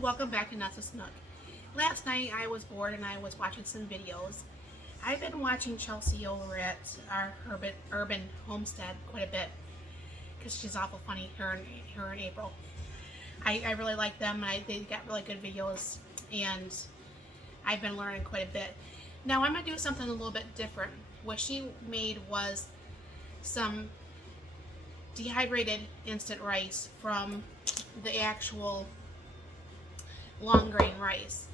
welcome back to Nessa's Nook. Last night I was bored and I was watching some videos. I've been watching Chelsea over at our Urban Homestead quite a bit because she's awful funny, her and April. I really like them, and they got really good videos, and I've been learning quite a bit. Now I'm going to do something a little bit different. What she made was some dehydrated instant rice from the actual long grain rice.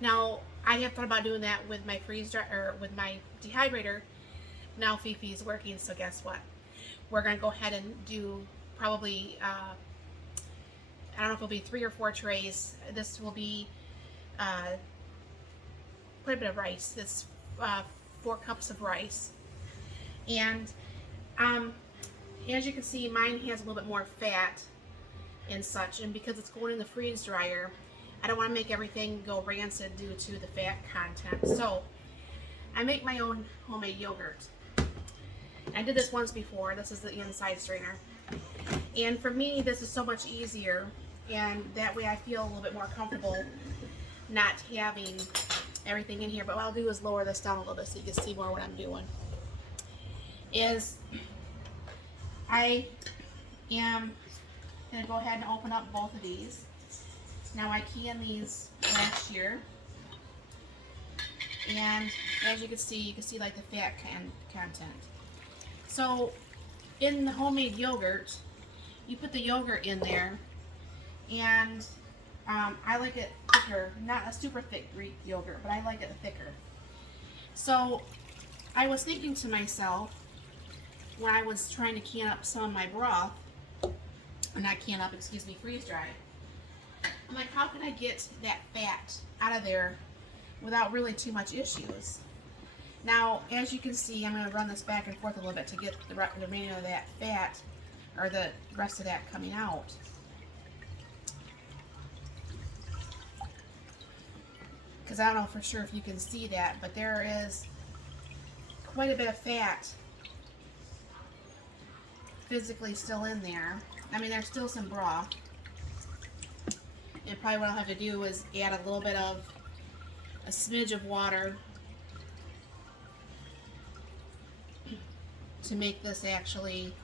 Now I have thought about doing that with my freeze dry or with my dehydrator. Now Fifi's working, so guess what? We're gonna go ahead and do probably I don't know if it'll be 3 or 4 trays. This will be quite a bit of rice. It's 4 cups of rice, and as you can see, mine has a little bit more fat and such, and because it's going in the freeze dryer, I don't want to make everything go rancid due to the fat content. So I make my own homemade yogurt. I did this once before. This is the inside strainer, and for me this is so much easier, and that way I feel a little bit more comfortable not having everything in here. But what I'll do is lower this down a little bit so you can see more what I'm doing. I am going to go ahead and open up both of these. Now I canned these last year, and as you can see like the fat content. So in the homemade yogurt, you put the yogurt in there, and I like it thicker, not a super thick Greek yogurt, but I like it thicker. So I was thinking to myself, when I was trying to can up some of my broth, or not can up, excuse me, freeze dry, I'm like, how can I get that fat out of there without really too much issues? Now, as you can see, I'm going to run this back and forth a little bit to get the remaining of that fat, or the rest of that coming out. Because I don't know for sure if you can see that, but there is quite a bit of fat physically still in there. I mean, there's still some broth. And probably what I'll have to do is add a little bit of a smidge of water to make this actually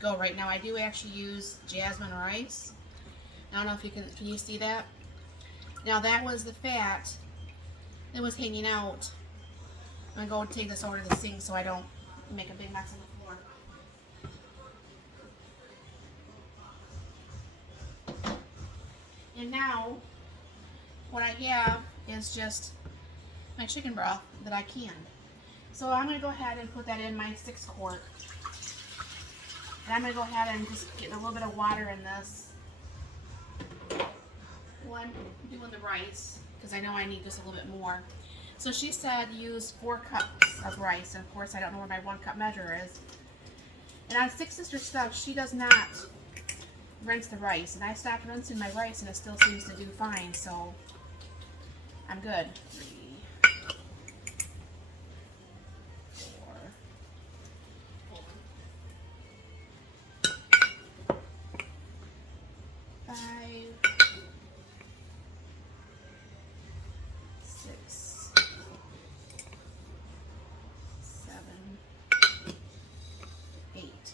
go right. Now I do actually use Jasmin rice. I don't know if you can you see that? Now that was the fat that was hanging out. I'm going to go take this over to the sink so I don't make a big mess on the floor. And now, what I have is just my chicken broth that I canned. So I'm going to go ahead and put that in my 6 quart. And I'm going to go ahead and just get a little bit of water in this while I'm doing the rice, because I know I need just a little bit more. So she said use 4 cups of rice, and of course I don't know where my 1 cup measure is. And on Six Sister Stuff, she does not rinse the rice, and I stopped rinsing my rice and it still seems to do fine, so I'm good. 3, 4, 5, 6, 7, 8.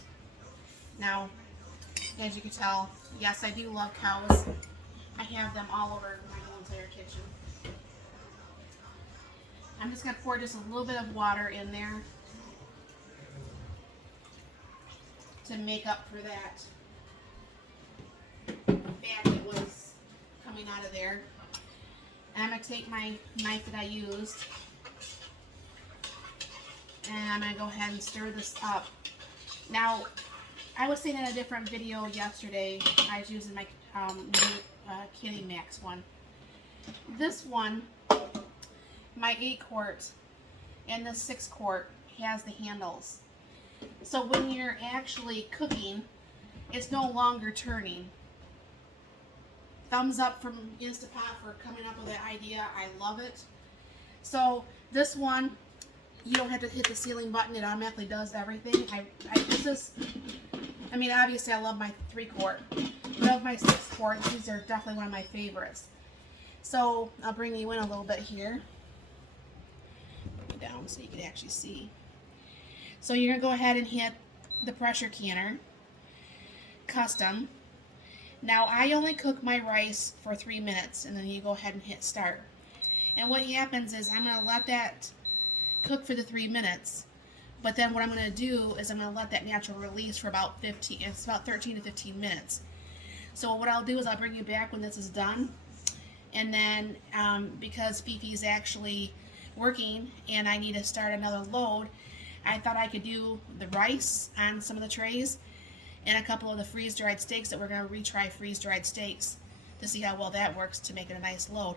Now, as you can tell, yes, I do love cows. I have them all over my whole entire kitchen. I'm just going to pour just a little bit of water in there to make up for that fat that was coming out of there. And I'm going to take my knife that I used, and I'm going to go ahead and stir this up. Now, I was saying in a different video yesterday, I was using my new Kitty Max one. This one, my 8 quart and the 6 quart has the handles. So when you're actually cooking, it's no longer turning. Thumbs up from Instapot for coming up with that idea. I love it. So this one, you don't have to hit the ceiling button. It automatically does everything. I mean, obviously I love my 3-quart. I love my 6-quart. These are definitely one of my favorites. So I'll bring you in a little bit here. Bring it down so you can actually see. So you're going to go ahead and hit the pressure canner, custom. Now I only cook my rice for 3 minutes, and then you go ahead and hit start. And what happens is I'm going to let that cook for the 3 minutes. But then what I'm going to do is I'm going to let that natural release for about 13 to 15 minutes. So what I'll do is I'll bring you back when this is done. And then because Fifi is actually working and I need to start another load, I thought I could do the rice on some of the trays and a couple of the freeze-dried steaks that we're going to retry freeze-dried steaks to see how well that works to make it a nice load.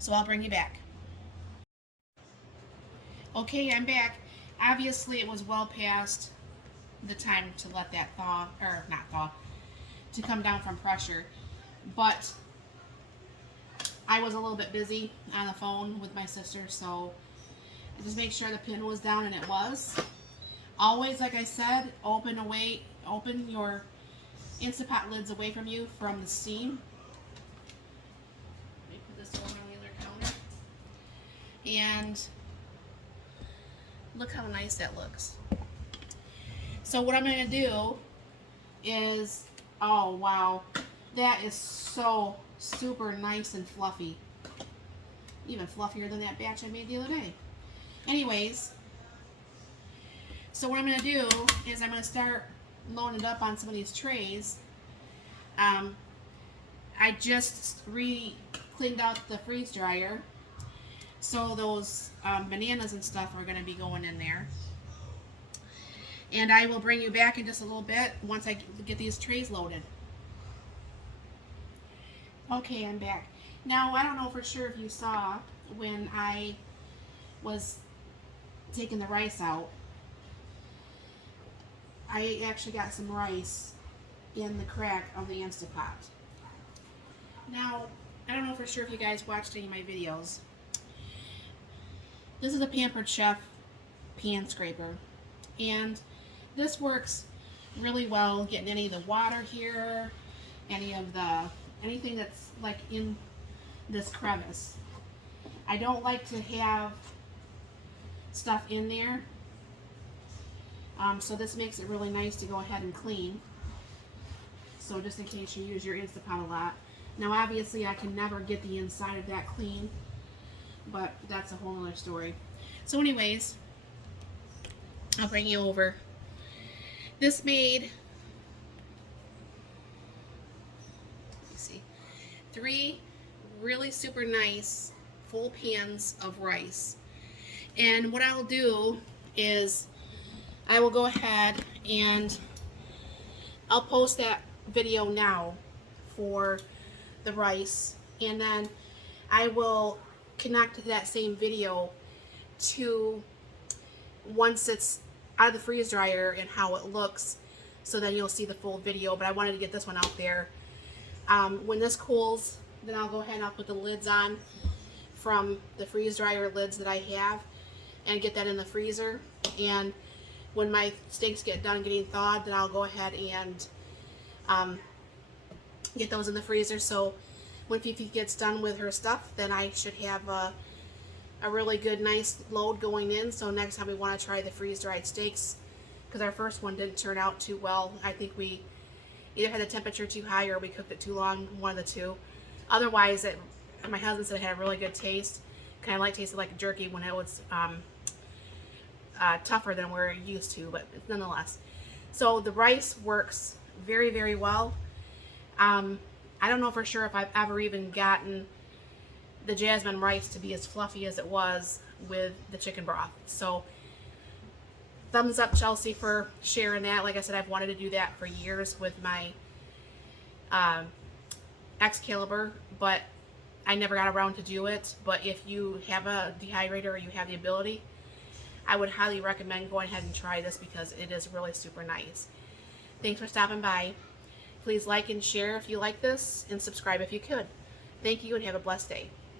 So I'll bring you back. Okay, I'm back. Obviously, it was well past the time to let that thaw, or not thaw, to come down from pressure. But I was a little bit busy on the phone with my sister, so just make sure the pin was down, and it was. Always, like I said, open your Instapot lids away from you from the steam. Let me put this over on the other counter. And look how nice that looks. So what I'm going to do is, oh wow, that is so super nice and fluffy. Even fluffier than that batch I made the other day. Anyways, so what I'm going to do is I'm going to start loading it up on some of these trays. I just cleaned out the freeze dryer. So those bananas and stuff are going to be going in there. And I will bring you back in just a little bit once I get these trays loaded. Okay, I'm back. Now, I don't know for sure if you saw when I was taking the rice out, I actually got some rice in the crack of the Instapot. Now, I don't know for sure if you guys watched any of my videos. This is a Pampered Chef pan scraper, and this works really well getting any of the water here, anything that's like in this crevice. I don't like to have stuff in there, so this makes it really nice to go ahead and clean. So just in case you use your Instapot a lot. Now obviously I can never get the inside of that clean, but that's a whole other story. So anyways, I'll bring you over. This made, let me see, 3 really super nice full pans of rice. And what I'll do is I will go ahead and I'll post that video now for the rice, and then I will connect that same video to once it's out of the freeze dryer and how it looks, so then you'll see the full video. But I wanted to get this one out there. When this cools, then I'll go ahead and I'll put the lids on from the freeze dryer lids that I have and get that in the freezer. And when my steaks get done getting thawed, then I'll go ahead and get those in the freezer. So when Fifi gets done with her stuff, then I should have a really good, nice load going in. So next time we want to try the freeze-dried steaks, because our first one didn't turn out too well. I think we either had the temperature too high or we cooked it too long, one of the two. Otherwise, my husband said it had a really good taste. Kind of like tasted like jerky when it was tougher than we're used to, but nonetheless. So the rice works very, very well. I don't know for sure if I've ever even gotten the Jasmin rice to be as fluffy as it was with the chicken broth. So thumbs up, Chelsea, for sharing that. Like I said, I've wanted to do that for years with my Excalibur, but I never got around to do it. But if you have a dehydrator or you have the ability, I would highly recommend going ahead and try this because it is really super nice. Thanks for stopping by. Please like and share if you like this, and subscribe if you could. Thank you and have a blessed day.